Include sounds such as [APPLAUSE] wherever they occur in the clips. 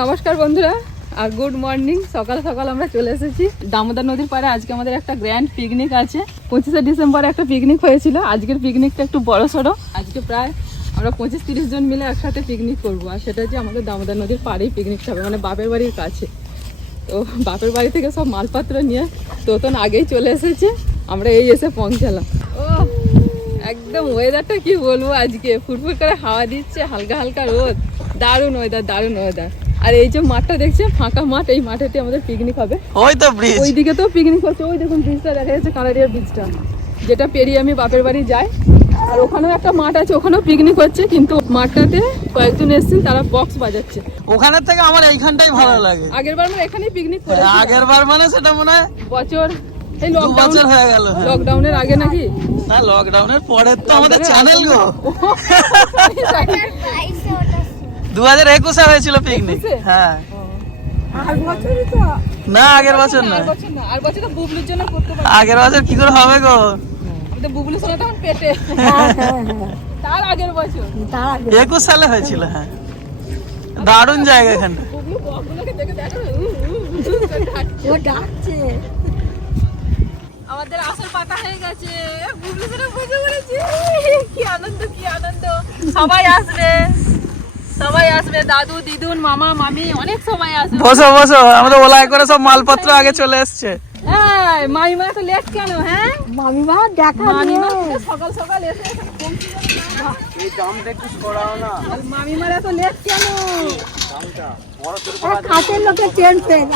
নমস্কার বন্ধুরা, আর good morning সকাল সকাল আমরা চলে এসেছি দামোদর নদীর পাড়ে। আজকে আমাদের একটা গ্র্যান্ড পিকনিক আছে। পঁচিশে ডিসেম্বরে একটা পিকনিক হয়েছিল। আজকের পিকনিকটা একটু বড় সড়ো আজকে প্রায় আমরা পঁচিশ তিরিশ জন মিলে একসাথে পিকনিক করব। আর সেটা হচ্ছে আমাদের দামোদর নদীর পাড়েই পিকনিকটা হবে মানে বাপের বাড়ির কাছে। তো বাপের বাড়ি থেকে সব মালপত্র নিয়ে তোতন আগেই চলে এসেছে। আমরা এই এসে পৌঁছালাম। ও একদম ওয়েদারটা কি বলব আজকে? ফুরফুর করে হাওয়া দিচ্ছে, হালকা হালকা রোদ। দারুণ ওয়েদার দারুণ ওয়েদার আর এই যে মাঠটা দেখছে ফাঁকা মাঠ এই মাঠেতে আমাদের পিকনিক হবে। ওই তো ব্রিজ ওইদিকে তো পিকনিক হচ্ছে ওই দেখুন ব্রিজটা দেখা যাচ্ছে কানাডিয়ার ব্রিজটা যেটা পেরিয়ে আমি বাপের বাড়ি যাই আর ওখানেও একটা মাঠ আছে ওখানেও পিকনিক হচ্ছে কিন্তু মাঠটাতে কয়েকজন এসেছেন তারা বক্স বাজাচ্ছে। ওখানের থেকে আমার এইখানটাই ভালো লাগে। আগের বার আমরা এখানেই পিকনিক করে আগের বার মানে সেটা মনে হয় বছর এই লকডাউন বছর হয়ে গেল হ্যাঁ। লকডাউনের আগে নাকি? না লকডাউনের পরে তো আমাদের চ্যানেল গো। [LAUGHS] [LAUGHS] দু হাজার একুশে হয়েছিল পিকনিক হ্যাঁ আর বছরই তো না আগের বছর না আর বছর তো বুবলুর জন্য করতে পারি আগের বছর কি করে হবে গো আমি তো বুবলুর সঙ্গে তখন পেটে তার আগের বছর একুশ সালে হয়েছিল হ্যাঁ দারুণ জায়গা এখানটা বুবলু। আমাদের আসল পাতা হয়ে গেছে বুবলু সেটা বুঝে পড়েছে কি আনন্দ কি আনন্দ সবাই আসবে সবাই আসবে দাদু দিদুন মামা মামি অনেক সবাই আসবে। বসো বসো আমাদের ওলায় করে সব মালপত্র আগে চলে এসছে। হ্যাঁ মামিমা তো লেট কেন হ্যাঁ? মামিমা দেখা মামিমা সকাল সকাল এসে পৌঁছে এই দামটা একটু সরাও না। আর মামিমার লেট কেন? লোকে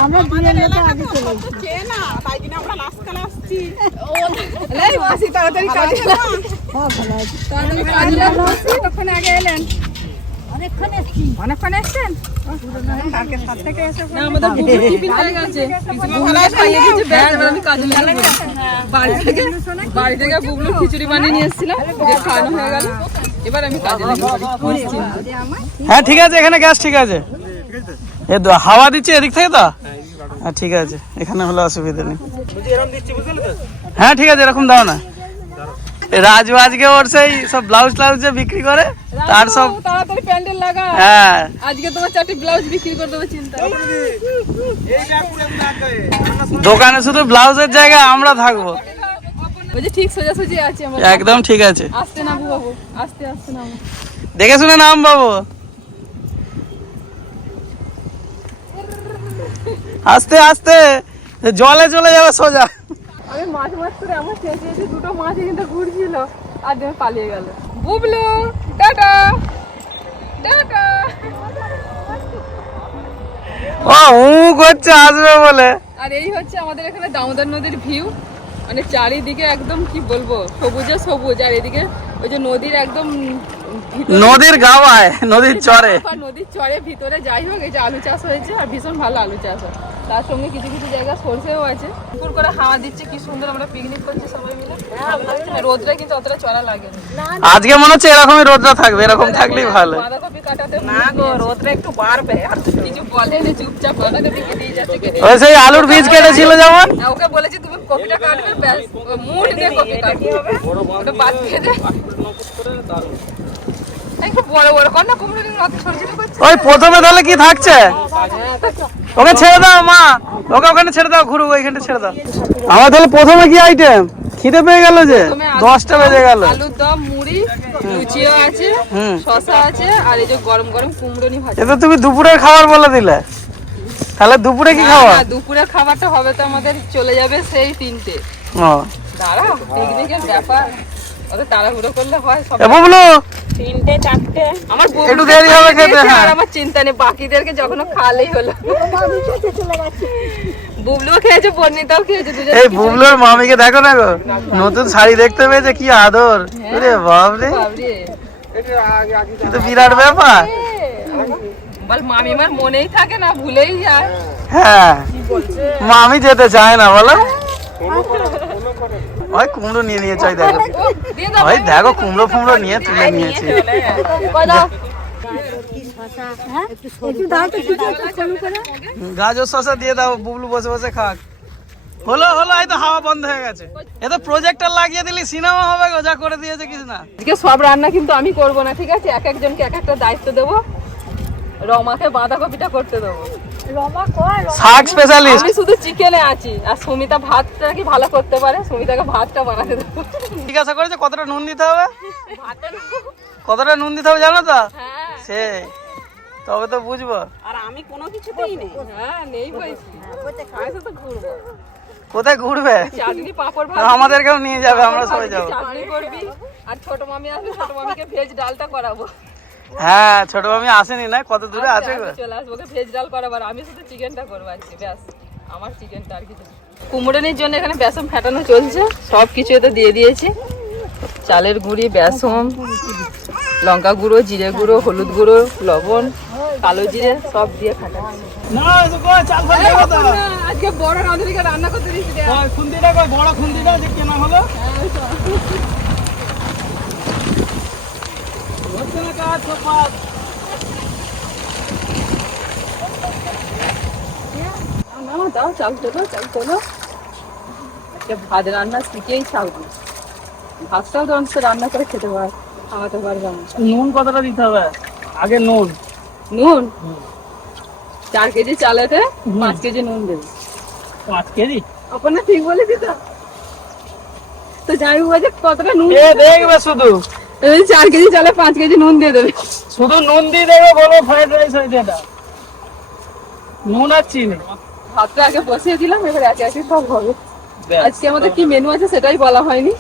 আমরা দূরের লোকে আগে চলে [LAUGHS] এই মাসি তাড়াতাড়ি কাজে। হ্যাঁ ভালো আছে। তাড়াতাড়ি কাজে লাগ। আগে এলেন? অনেকক্ষণ এসছি। অনেকক্ষণ এসছেন? হয়ে। বাড়ি থেকে খিচুড়ি বানিয়ে নিয়ে এসেছিলাম খাওয়ানো হয়ে গেল। এবার আমি কাজে লেগে পড়ি নিশ্চিন্তে। হ্যাঁ ঠিক আছে এখানে গ্যাস ঠিক আছে। এ হাওয়া দিচ্ছে এদিক থেকে তো? হ্যাঁ ঠিক আছে এখানে হলে অসুবিধা নেই। হ্যাঁ ঠিক আছে এরকম দাও না। এ রাজু আজকে ওর সেই সব ব্লাউজ ট্লাউজ যে বিক্রি করে তার সব তাড়াতাড়ি প্যান্ডেল লাগা হ্যাঁ। আজকে তোমার চারটি ব্লাউজ বিক্রি করে দেবো চিন্তা দোকানে শুধু ব্লাউজের জায়গায় আমরা থাকব। ঠিক সোজাসুজি আছে একদম ঠিক আছে। আসতে না বাবু আসতে আসতে না দেখে শুনে নাম বাবু। আস্তে আস্তে। জলে চলে যাবে সোজা। আমি মাছ মাছ করে আমার দুটো মাছ কিন্তু ঘুরছিল। আর পালিয়ে গেল। Bublu tata tata. ও উ করছে আসবে বলে। আর এই হচ্ছে আমাদের এখানে দামোদর নদীর ভিউ মানে চারিদিকে একদম কি বলব সবুজে সবুজ আর এদিকে ওই যে নদীর একদম নদীর গাওয়ায় নদীর চরে। নদীর চরে ভিতরে। যাই হোক এই যে আলু চাষ হয়েছে আর ভীষণ ভালো আলু চাষ হয়। তার সঙ্গে কিছু কিছু জায়গা সরষেও আছে। পুকুর করে হাওয়া দিচ্ছে কি সুন্দর আমরা পিকনিক করছি সবাই মিলে। ভালো রোদটা কিন্তু অতটা চড়া লাগে আজকে মনে হচ্ছে এরকমই রোদটা থাকবে এরকম থাকলেই ভালো। বাঁধাকপি কাটাতে না গো রোদটা একটু বাড়বে আর কিছু বলেনি চুপচাপ যাচ্ছে ওই সেই আলুর বীজ কেটেছিল যেমন। ওকে বলেছি তুমি কপিটা কাটবে ব্যাস মুড় দিয়ে কপি কাটবে ওটা বাদ দিয়ে ওই প্রথমে তাহলে কি থাকছে? ওকে ছেড়ে দাও মা। ওকে ওখানে ছেড়ে দাও ঘুরু ওইখানে ছেড়ে দাও। আমার তাহলে প্রথমে কি আইটেম খিদে পেয়ে গেল যে? দশটা বেজে গেল। আলুর দম মুড়ি লুচিও আছে হুম। আছে আর এই যে গরম গরম কুমড়োনি ভাজা। এ তুমি দুপুরের খাবার বলে দিলে। তাহলে দুপুরে কি খাওয়া? দুপুরের খাবারটা হবে তো আমাদের চলে যাবে সেই তিনটে। ও। দাঁড়া পিকনিকের ব্যাপার। ওদের তাড়াহুড়ো করলে হয় সব তিনটে চারটে। আমার একটু দেরি হবে খেতে, হ্যাঁ। আমার চিন্তা নেই বাকিদেরকে যখন খালেই হলো। খেয়েছে বর্ণিতাও খেয়েছে দুজন এই বুবলুর মামিকে দেখো না গো নতুন শাড়ি দেখতে পেয়েছে কি আদর। কিন্তু বিরাট ব্যাপার। বল মামিমার মনেই থাকে না ভুলেই যায়। হ্যাঁ। মামি যেতে চায় না বলো। ওই কুমড়ো নিয়ে নিয়ে চাই দেখো। ওই দেখো, কুমড়ো ফুমড়ো নিয়ে তুলে নিয়েছে। হ্যাঁ গাজর শসা দিয়ে দাও, বুবলু বসে বসে খাক। হলো হলো, এই তো হাওয়া বন্ধ হয়ে গেছে। এ তো প্রজেক্টর লাগিয়ে দিলি সিনেমা হবে গো, যা করে দিয়েছে কিছু না। আজকে সব রান্না কিন্তু আমি করব না, ঠিক আছে? এক একজনকে এক একটা দায়িত্ব দেবো। রমাকে বাঁধাকপিটা করতে দেবো। শাক স্পেশালিস্ট আমি শুধু চিকেনে আছি। আর সুমিতা ভাতটা কি ভালো করতে পারে? সুমিতাকে ভাতটা বানাতে দেবো। জিজ্ঞাসা করেছে কতটা নুন দিতে হবে? কতটা নুন দিতে হবে জানো তো? হ্যাঁ। সে তবে তো বুঝব। হ্যাঁ নেই বলছি। আমি তো ঘুরবো। কোথায় ঘুরবে? চাটনি পাঁপড় ভাত। আমাদেরকেও নিয়ে যাবে আমরা সবাই যাব। চাটনি করবি। আর ছোট মামি আসবে ছোট মামিকে ভেজ ডালটা করাবো। হ্যাঁ ছোট মামি আসেনি না কত দূরে আছে চলে আসব ওকে ভেজ ডাল করাবো আর আমি শুধু চিকেনটা করব আজকে ব্যাস আমার চিকেনটা আর কিছু। কুমড়োনির জন্য এখানে বেসন ফেটানো চলছে সব কিছু এতে দিয়ে দিয়েছি। চালের গুঁড়ি বেসন লঙ্কা গুঁড়ো জিরে গুঁড়ো হলুদ গুঁড়ো লবণ কালো জিরে সব দিয়ে ফাটাচ্ছি আজকে বড় রাঁধুনিকে রান্না করতে দিয়েছি বড় যে কেনা হলো হচ্ছে না কাজ সব পাত। না দাও চাল তোলো চাল তোলো ভাত রান্না শিখেই ছাড়বো ভাতটাও তো অন্তত রান্না করে খেতে পার খাওয়াতে পারব নুন কতটা দিতে হবে আগে নুন নুন চার কেজি চালেতে পাঁচ কেজি নুন দেবে পাঁচ কেজি আপনার ঠিক বলে দিত তো জানি বলছে কতটা নুন দেখবে শুধু। চার কেজি চালে পাঁচ কেজি নুন দিয়ে দেবে। শুধু নুন দিয়ে দেবে বলো ফ্রাইড রাইস হয়েছে এটা নুন আর চিনি। ভাতটা আগে বসিয়ে দিলাম এবার একে একে সব হবে। আজকে আমাদের কি মেনু আছে সেটাই বলা হয়নি।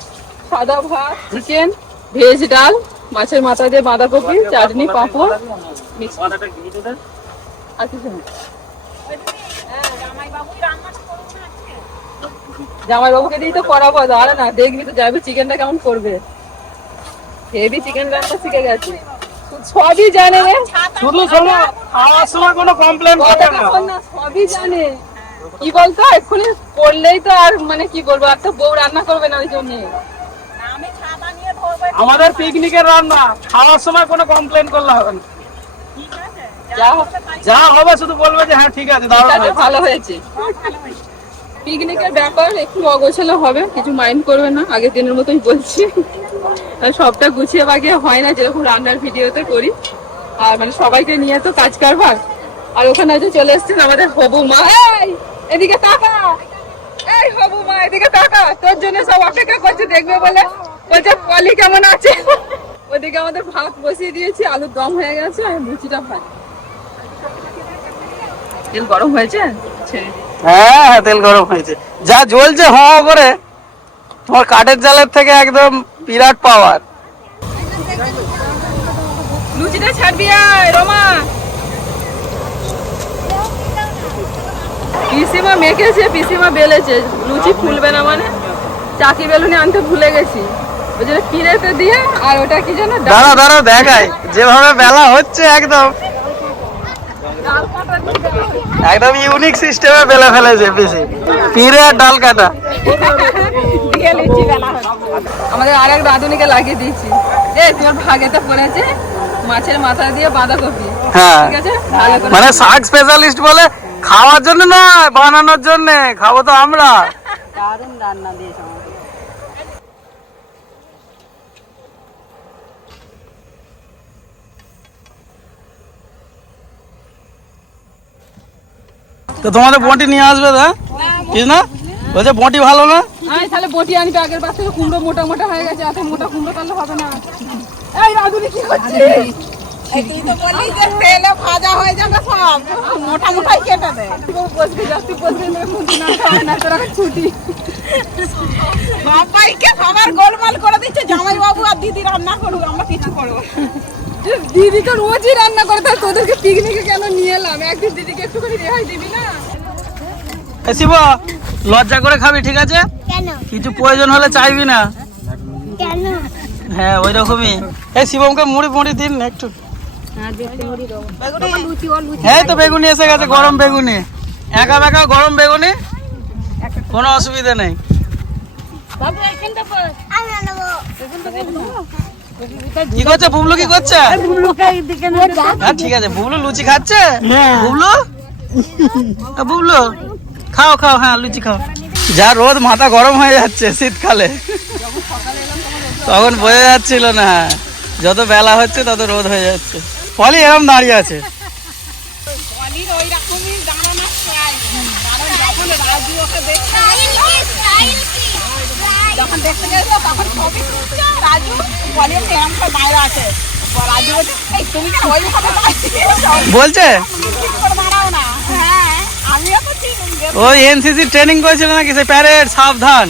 সাদা ভাত চিকেন ভেজ ডাল মাছের মাথা দিয়ে বাঁধাকপি চাটনি পাঁপড় আর কিছু জামাই বাবুকে দিয়ে তো করাবো দাঁড়া না দেখবি তো যাবে চিকেনটা কেমন করবে। হেভি চিকেন রান্না শিখে গেছে। সবই জানে রে। শুধু শোনো খাওয়ার সময় কোনো কমপ্লেন কথাটা না। সবই জানে। কি বলতো এক্ষুনি করলেই তো আর মানে কি বলব আর তো বউ রান্না করবে না ওই জন্য। আমাদের পিকনিকের রান্না খাওয়ার সময় কোনো কমপ্লেন করলে হবে না। যা হবে শুধু বলবে যে হ্যাঁ ঠিক আছে। ভালো হয়েছে। পিকনিকের ব্যাপার একটু অগোছালো হবে, কিছু মাইন্ড করবে না, আগের দিনের মতোই বলছি। আর সবটা গুছিয়ে বাগিয়ে হয় না, যেরকম রান্নার ভিডিওতে করি। আর মানে সবাইকে নিয়ে তো কাজ কারবার। আর ওখানে হয়তো চলে এসছেন আমাদের হবু মা। এদিকে তাকা! এই হবু মা, এদিকে তাকা! তোর জন্য সব অপেক্ষা করছে, দেখবে বলে। বলছে, পলি কেমন আছে? ওদিকে আমাদের ভাত বসিয়ে দিয়েছি আলুর দম হয়ে গেছে, আর লুচিটা ভাই তেল গরম হয়েছে? ছেড়ে। হ্যাঁ হ্যাঁ তেল গরম হয়েছে। যা জ্বলছে হ করে। তোমার কাঠের জালের থেকে একদম বিরাট পাওয়ার লুচিটা ছাড়বি আয় রমা। পিসিমা মেখেছে পিসিমা বেলেছে। লুচি ফুলবে না মানে? চাকি বেলুনি আনতে ভুলে গেছি। ওই জন্য পিড়েতে দিয়ে আর ওটা কি যেন দাঁড়া দাঁড়া দেখাই। যেভাবে বেলা হচ্ছে একদম ডাল কাটা দিয়ে দেওয়া হয়েছে। একদম ইউনিক সিস্টেমে বেলে ফেলেছে পিসি পিড়ে আর ডাল কাটা। আমাদের আর এক রাঁধুনিকে লাগিয়ে দিয়েছি। এ তোমার ভাগেতে পড়েছে মাছের মাথা দিয়ে বাঁধাকপি। হ্যাঁ। ঠিক আছে? মানে শাক স্পেশালিস্ট বলে খাওয়ার জন্য নয় বানানোর জন্য। খাব তো আমরা। তো তোমাদের বটি নিয়ে আসবে তো কি না? বলছে বটি ভালো না? তাহলে বটি আনবে আগের বার থেকে কুমড়ো মোটা মোটা হয়ে গেছে এত মোটা কুমড়ো তাহলে হবে না। এই রাধুনি কি করছিস? মোটা মোটাই কেটে দে। বসবে যাচ্ছি বসবে না মুন্দি না খাওয়া না তোরা ছুটি। সবাইকে খাবার গোলমাল করে দিচ্ছে জামাই বাবু আর দিদি রান্না করুক আমরা কিছু করব না। দিদি তো রোজই রান্না করে তাহলে তোদেরকে পিকনিকে কেন নিয়ে এলাম? একদিন দিদিকে একটুখানি রেহাই দিবি না? শিব লজ্জা করে খাবি ঠিক আছে? কেন? কিছু প্রয়োজন হলে চাইবি না। কেন? হ্যাঁ ওই রকমই। এই শিবমকে মুড়ি মুড়ি দিন না একটু। হ্যাঁ তো বেগুনি এসে গেছে গরম বেগুনি। একা বেকা গরম বেগুনি? কোনো অসুবিধা নেই। কি করছে? বুবলু কি করছে? হ্যাঁ ঠিক আছে বুবলু লুচি খাচ্ছে? বুবলু? বুবলু? খাও খাও হ্যাঁ লুচি খাও। যা রোদ মাথা গরম হয়ে যাচ্ছে শীতকালে। তখন বোঝা যাচ্ছিল না যত বেলা হচ্ছে তত রোদ হয়ে যাচ্ছে। ফলে এরম দাঁড়িয়ে আছে। যখন দেখতে গেছে তখন ছবি রাজু বলে এরকম আছে। রাজু বলছে এই তুমি কেন ওইভাবে? বলছে? দাঁড়াও না। হ্যাঁ আমিও তো ঠিক। ওই এনসিসি ট্রেনিং করেছিল নাকি? সেই প্যারেড সাবধান।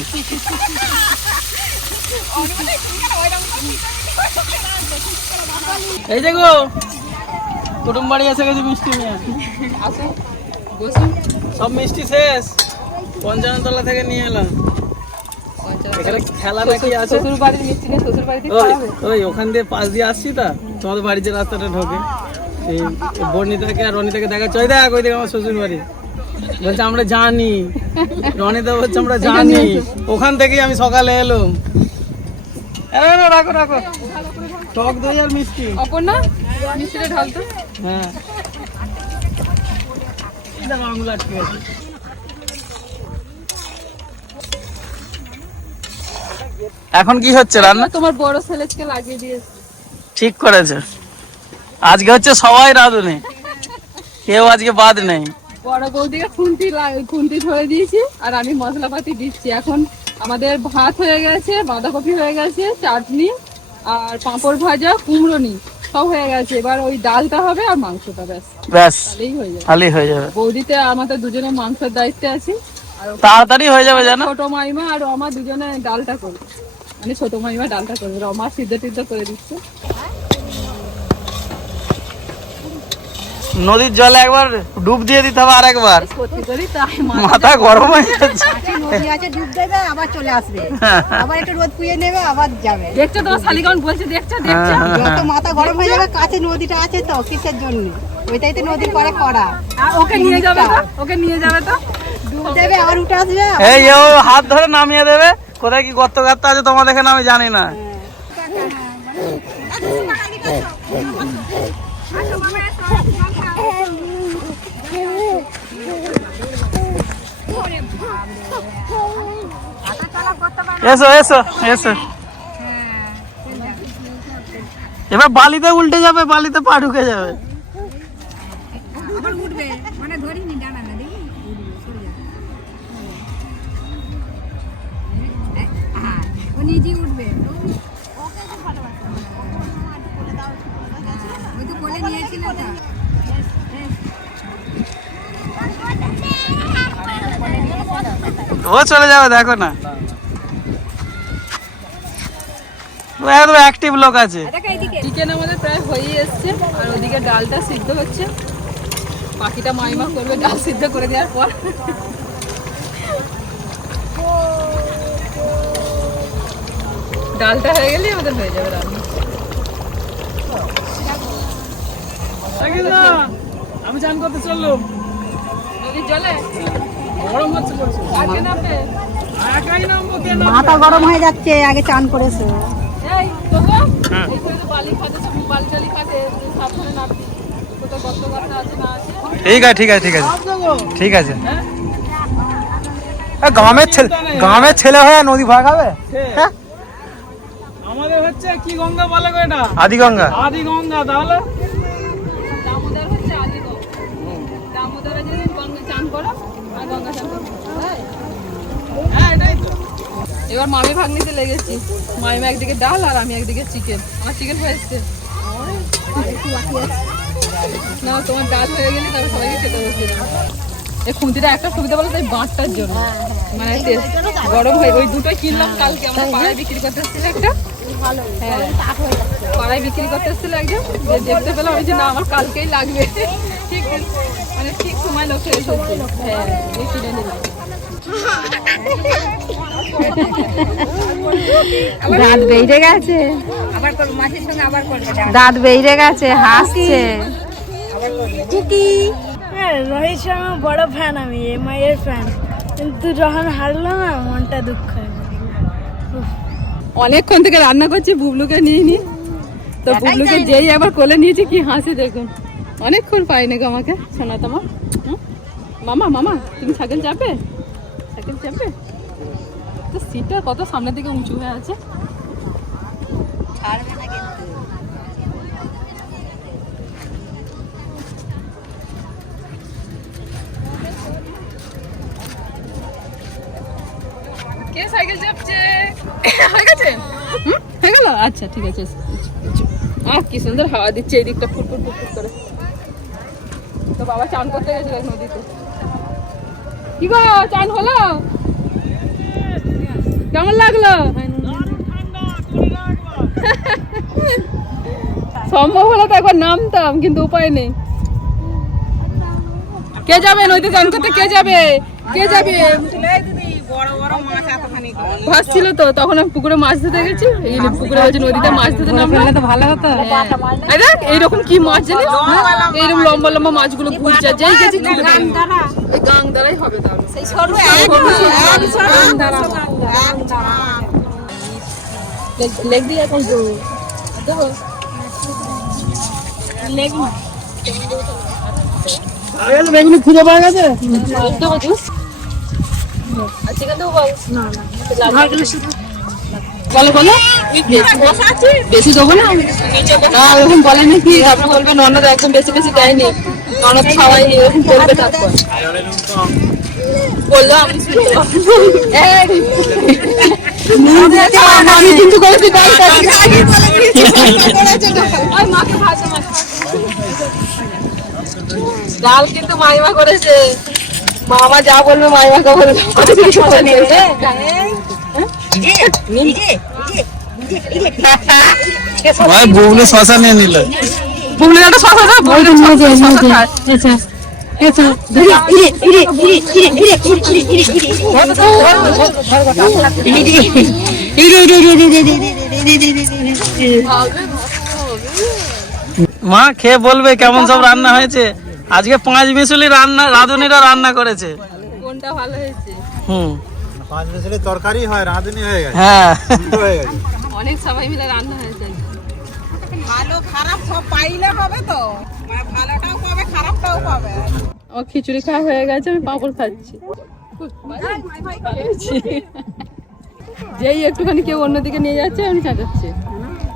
এই গো কুটুম বাড়ি এসে গেছে মিষ্টি নিয়ে। সব মিষ্টি শেষ। পঞ্চান্ন তলা থেকে নিয়ে এলাম। এখানে খেলা নাকি আছে? শ্বশুর বাড়ির মিষ্টি শ্বশুর বাড়িতে ওই ওই ওখান দিয়ে পাশ দিয়ে আসছি তা। তোমাদের বাড়ির যে রাস্তাটা ঢোকে এই বর্ণিতাকে আর রনিতাকে দেখা চই দেখ ওই দিকে আমার শ্বশুর বাড়ি বলছে আমরা জানি। রনিতা বলছে আমরা জানি। ওখান থেকেই আমি সকালে এলাম। এ, না, না, রাখো রাখো। টক দই আর মিষ্টি। অপর্ণা মিষ্টিটা ঢালতো হ্যাঁ। আঙুল আটকে গেছে। এখন কি হচ্ছে রান্না? তোমার বড় ছেলেকে লাগিয়ে দিয়েছে। ঠিক করেছে। আজকে হচ্ছে সবাই রাঁধুনি। কেউ আজকে বাদ নেই। বড় বৌদিকে খুন্তি খুন্তি ধরে দিয়েছি আর আমি মশলাপাতি দিচ্ছি। এখন আমাদের ভাত হয়ে গেছে বাঁধাকপি হয়ে গেছে চাটনি আর পাঁপড় ভাজা কুমড়োনি সব হয়ে গেছে। এবার ওই ডালটা হবে আর মাংসটা ব্যাস। ব্যাস। হয়ে খালি হয়ে যাবে। বৌদিতে আমাদের দুজনে মাংসের দায়িত্বে আছি। আর তাড়াতাড়ি হয়ে যাবে জানো? ছোট মাইমা আর আমার দুজনে ডালটা করবে। মানে ছোট মাইমা ডালটা করবে রমা সিদ্ধ টিদ্ধ করে দিচ্ছে। নদীর জলে একবার ডুব দিয়ে দিতে হবে আর একবার মা- মাথা গরম হয়ে যাচ্ছে। নদী আছে ডুব দেবে আবার চলে আসবে। আবার একটু রোদ পুয়ে নেবে আবার যাবে। দেখছ তো বলছে দেখছ দেখছ? যত মাথা গরম হয়ে যাবে কাছে নদীটা আছে তো কিসের জন্য? ওইটাই তো নদীর পরে করা ওকে নিয়ে যাবে তো? ওকে নিয়ে যাবে তো? ডুব দেবে আবার উঠে আসবে এই ও হাত ধরে নামিয়ে দেবে। কোথায় কি গর্ত গাত্ত আছে তোমাদের এখানে আমি জানি না। এসো এসো এসো। এবার বালিতে উল্টে যাবে, বালিতে পা ঢুকে যাবে। ও নিজেই উঠবে? ওই তো কোলে নিয়েছিল তো। ও চলে যাবে দেখো না। ও একদম অ্যাক্টিভ লোক আছে। চিকেন আমাদের প্রায় হয়েই এসছে আর ওদিকে ডালটা সিদ্ধ হচ্ছে। বাকিটা মাইমা করবে ডাল সিদ্ধ করে দেওয়ার পর। ডালটা হয়ে গেলেই আমাদের হয়ে যাবে রান্না। আমি চান করতে চললাম। নদীর জলে? গরম হচ্ছে প্রচুর। নামবে? একাই নামবো কেন মাথা গরম হয়ে যাচ্ছে আগে চান করেছে। এই তোকে? এইখানে তো বালি খাতে সব বালি টালি খাতে সাবধানে নামবি। কোথাও গর্ত গর্ত আছে না আছে? ঠিক আছে ঠিক আছে ঠিক আছে। ঠিক আছে। হ্যাঁ? গ্রামের ছেলে গ্রামের ছেলে হয়ে নদী ভয় খাবে হ্যাঁ? আমাদের হচ্ছে কি গঙ্গা বলে গো এটা? আদিগঙ্গা। আদি গঙ্গা তাহলে? দামোদর হচ্ছে আদিগো দামোদরে যদি গঙ্গা চান করো আর গঙ্গা চান করো। হ্যাঁ এটাই তো। এবার মামি ভাগ্নিতে লেগেছি। মামিমা একদিকে ডাল আর আমি একদিকে চিকেন। আমার চিকেন হয়ে এসছে। না তোমার ডাল হয়ে গেলে তারপর সবাইকে খেতে বসে এই খুন্তিটা একটা সুবিধা বলো তাই বাঁটটার জন্য। মানে গরম হয়ে ওই দুটোই কিনলাম কালকে। আমরা পাড়ায় বিক্রি করতে একটা। হ্যাঁ পাড়ায় বিক্রি করতে এসেছিল একজন যে দেখতে পেলাম আমি যে না আমার কালকেই লাগবে। ঠিক মানে ঠিক সময় লোক এসেছে। হ্যাঁ কিনে নিলাম। দাঁত বেড়ে গেছে। আবার করবে মাছের সঙ্গে আবার করবে দাঁত বেড়ে গেছে হাসছে। হ্যাঁ রোহিত শর্মা বড় ফ্যান আমি এমআই এর ফ্যান কিন্তু যখন হারলো না মনটা দুঃখ হয়ে। অনেকক্ষণ থেকে রান্না করছি বুবলুকে নিয়ে নি। তো বুবলুকে যেই আবার কোলে নিয়েছি কি হাসে দেখুন। অনেকক্ষণ পাইনি গো আমাকে শোনা তোমার মামা মামা তুমি সাইকেল চাপে সাইকেল চাপে তো সিটটা কত সামনের দিকে উঁচু হয়ে আছে? কে সাইকেল চাপছে? গেল? আচ্ছা ঠিক আছে। আহ, কি সুন্দর হাওয়া দিচ্ছে এই দিকটা করে। তো বাবা চান করতে গেছিল নদীতে। কি গো, চান হলো? কেমন লাগল? সম্ভব হলো তো একবার নামতাম, কিন্তু উপায় নেই। কে যাবে নদীতে চান করতে? কে যাবে? কে যাবে বড় বড় মাছ এতখানি ভাসছিল তো তখন আমি পুকুরে মাছ ধরতে গেছি। এই পুকুরে হচ্ছে নদীতে মাছ ধরতে নামলাম। তো ভালো হতো। আরে দেখ এইরকম কি মাছ জানিস? এইরকম লম্বা লম্বা মাছগুলো ঘুরছে যেই গেছি তুলে গাং দ্বারা এই গাং দ্বারাই হবে তাহলে সেই সরু লেগ দিয়ে এখন তো দেবো? বেগুনি খুঁজে পাওয়া গেছে? বল বলো বেশি না এরকম বলে নাকি আপনি বলবেন ননদ একদম বেশি বেশি দেয়নি ননদ খাওয়াই এরকম করবে তারপর আমি কিন্তু করেছি। ডাল কিন্তু মাইমা করেছে মামা যা বলবে মাইমাকে বলবে। কথা নিয়েছে ভাই বউলে শশা নিয়ে নিল। বুবলি একটা শশা দাও বুবলি মা খেয়ে বলবে কেমন সব রান্না হয়েছে? আজকে পাঁচ মিশুলি রান্না রাঁধুনিরা রান্না করেছে। কোনটা ভালো হয়েছে? হুম। পাঁচ মিশালি তরকারি হয় রাঁধুনি হয়ে গেছে। হ্যাঁ। হয়ে গেছে। অনেক সবাই মিলে রান্না হয়েছে। ভালো খারাপ সব পাইলে হবে তো। মানে ভালোটাও পাবে খারাপটাও পাবে। আমার খিচুড়ি খাওয়া হয়ে গেছে আমি পাঁপড় খাচ্ছি। যেই একটুখানি কেউ অন্যদিকে নিয়ে যাচ্ছে আমি চাচাচ্ছি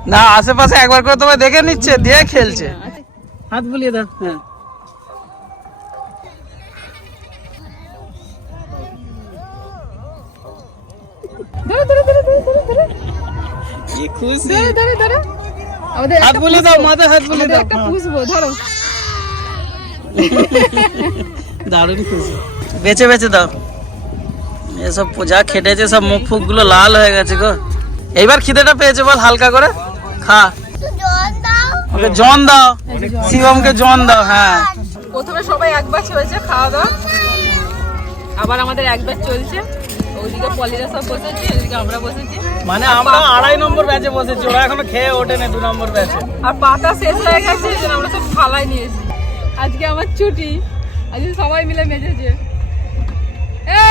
না আশেপাশে একবার করে তোমায় দেখে নিচ্ছে দিয়ে খেলছে। হাত বুলিয়ে দাও। হ্যাঁ। ধরো ধরো ধরো ধরো ধরো ধরো। কি খুশি? ধরো ধরো ধরো। আমাদের হাত একটা দাও মাথায় হাত বুলিয়ে আমাদের দাও। একটা। পুষবো ধরো। দারুণ খুশি। বেছে বেছে দাও। এসব যা খেটেছে সব মুখ ফুকগুলো লাল হয়ে গেছে গো। এইবার খিদেটা পেয়েছে বল হালকা করে। খা। ওকে জন দাও। শিবমকে জন দাও হ্যাঁ। প্রথমে সবাই একবার হয়েছে খাওয়া দাওয়া। আবার আমাদের একবার চলছে। পলিরা সব বসেছে এদিকে আমরা বসেছি। মানে আমরা আড়াই নম্বর ব্যাচে বসেছি ওরা এখনও খেয়ে ওঠেনি দু নম্বর ব্যাচে আর পাতা শেষ হয়ে গেছে এই জন্য আমরা সব থালায় নিয়েছি আজকে আমার ছুটি আজকে সবাই মিলে মেজেছে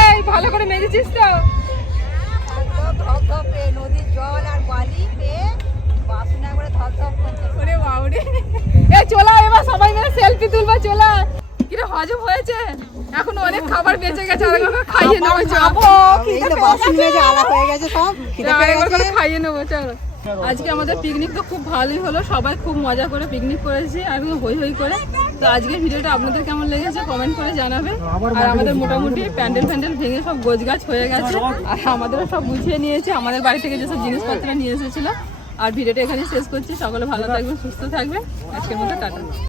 এই ভালো করে মেজেছিস তো। নদীর জল আর বালি পেয়ে বাসন একবারে ধপ ধপ করছে ওরে বাউরে এ চলা এবার সবাই মিলে সেলফি তুলবা চলা কিরে হজম হয়েছে? এখন অনেক খাবার বেঁচে গেছে আর একবার খাইয়ে নেব যাব আলাপ হয়ে গেছে সব খিদে পেয়ে একবার গেছে। খাইয়ে নেব চলো। আজকে আমাদের পিকনিক তো খুব ভালোই হলো সবাই খুব মজা করে পিকনিক করেছি আর হই হই করে। তো আজকের ভিডিওটা আপনাদের কেমন লেগেছে কমেন্ট করে জানাবে আর আমাদের মোটামুটি প্যান্ডেল ফ্যান্ডেল ভেঙে সব গোছগাছ হয়ে গেছে আর আমাদেরও সব গুছিয়ে নিয়েছে আমাদের বাড়ি থেকে যেসব জিনিসপত্র নিয়ে এসেছিল। আর ভিডিওটা এখানে শেষ করছি সকলে ভালো থাকবেন সুস্থ থাকবেন। আজকের মতো টাটা।